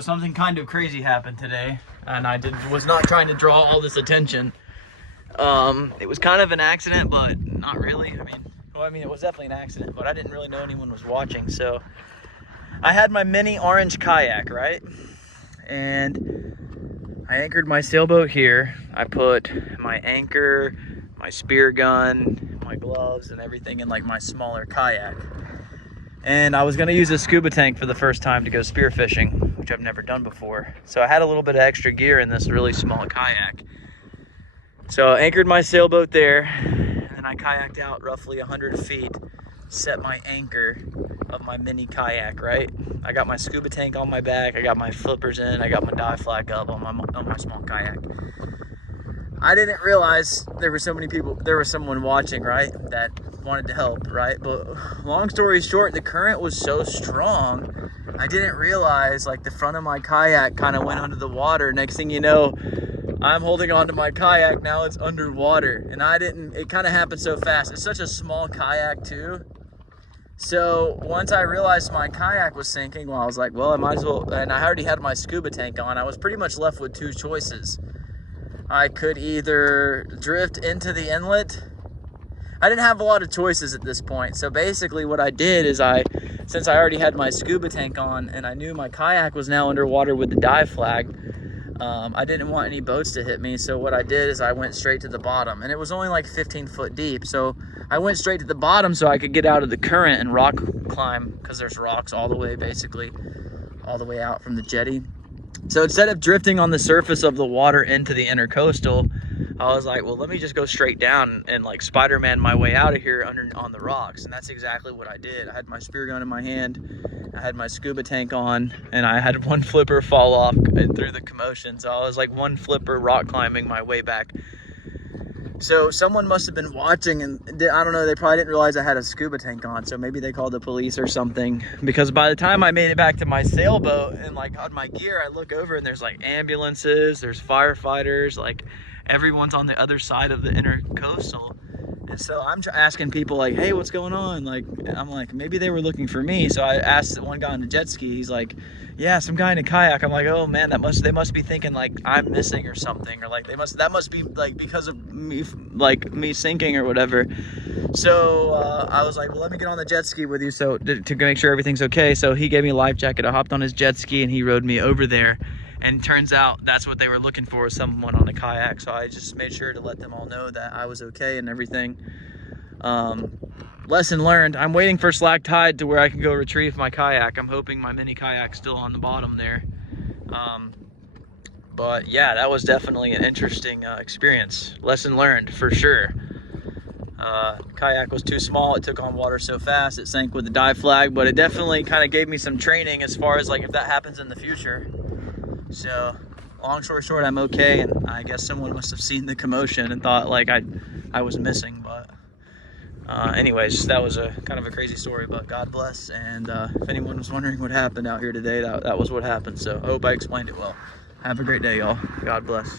Something kind of crazy happened today, and I was not trying to draw all this attention. It was kind of an accident, but not really. I mean, it was definitely an accident, but I didn't really know anyone was watching. So I had my mini orange kayak, right? And I anchored my sailboat here. I put my anchor, my spear gun, my gloves, and everything in like my smaller kayak. And I was gonna use a scuba tank for the first time to go spearfishing, which I've never done before. So I had a little bit of extra gear in this really small kayak. So I anchored my sailboat there, and then I kayaked out roughly 100 feet, set my anchor of my mini kayak, right? I got my scuba tank on my back, I got my flippers in, I got my dive flag up on my small kayak. I didn't realize there were so many people, there was someone watching, right, that wanted to help, right? But long story short, the current was so strong, I didn't realize like the front of my kayak kind of went under the water. Next thing you know, I'm holding onto my kayak, now it's underwater, and it kind of happened so fast. It's such a small kayak too. So once I realized my kayak was sinking, well, I was like, well, I might as well, and I already had my scuba tank on. I was pretty much left with two choices. I could either drift into the inlet. I didn't have a lot of choices at this point. So basically what I did is since I already had my scuba tank on and I knew my kayak was now underwater with the dive flag, I didn't want any boats to hit me. So what I did is I went straight to the bottom, and it was only like 15 foot deep. So I went straight to the bottom so I could get out of the current and rock climb, because there's rocks all the way, basically all the way out from the jetty. So instead of drifting on the surface of the water into the intercoastal, I was like, well, let me just go straight down and like Spider-Man my way out of here on the rocks. And that's exactly what I did. I had my spear gun in my hand, I had my scuba tank on, and I had one flipper fall off through the commotion. So I was like one flipper rock climbing my way back. So someone must have been watching, and I don't know, they probably didn't realize I had a scuba tank on. So maybe they called the police or something, because by the time I made it back to my sailboat and like on my gear, I look over and there's like ambulances, there's firefighters, like everyone's on the other side of the intercoastal. And so I'm asking people like, hey, what's going on? Like, I'm like, maybe they were looking for me. So I asked one guy on the jet ski, he's like, yeah, some guy in a kayak. I'm like, oh man, they must be thinking like I'm missing or something, or like that must be like because of me, like me sinking or whatever. So I was like, well, let me get on the jet ski with you so to make sure everything's okay. So he gave me a life jacket. I hopped on his jet ski and he rode me over there. And turns out that's what they were looking for, someone on a kayak. So I just made sure to let them all know that I was okay and everything. Lesson learned. I'm waiting for slack tide to where I can go retrieve my kayak. I'm hoping my mini kayak's still on the bottom there. But yeah, that was definitely an interesting experience. Lesson learned for sure. Kayak was too small. It took on water so fast. It sank with the dive flag, but it definitely kind of gave me some training as far as like if that happens in the future. So long story short, I'm okay, and I guess someone must have seen the commotion and thought like I was missing. But anyways, that was a kind of a crazy story, but God bless. And if anyone was wondering what happened out here today, that was what happened. So I hope I explained it well. Have a great day, y'all. God bless.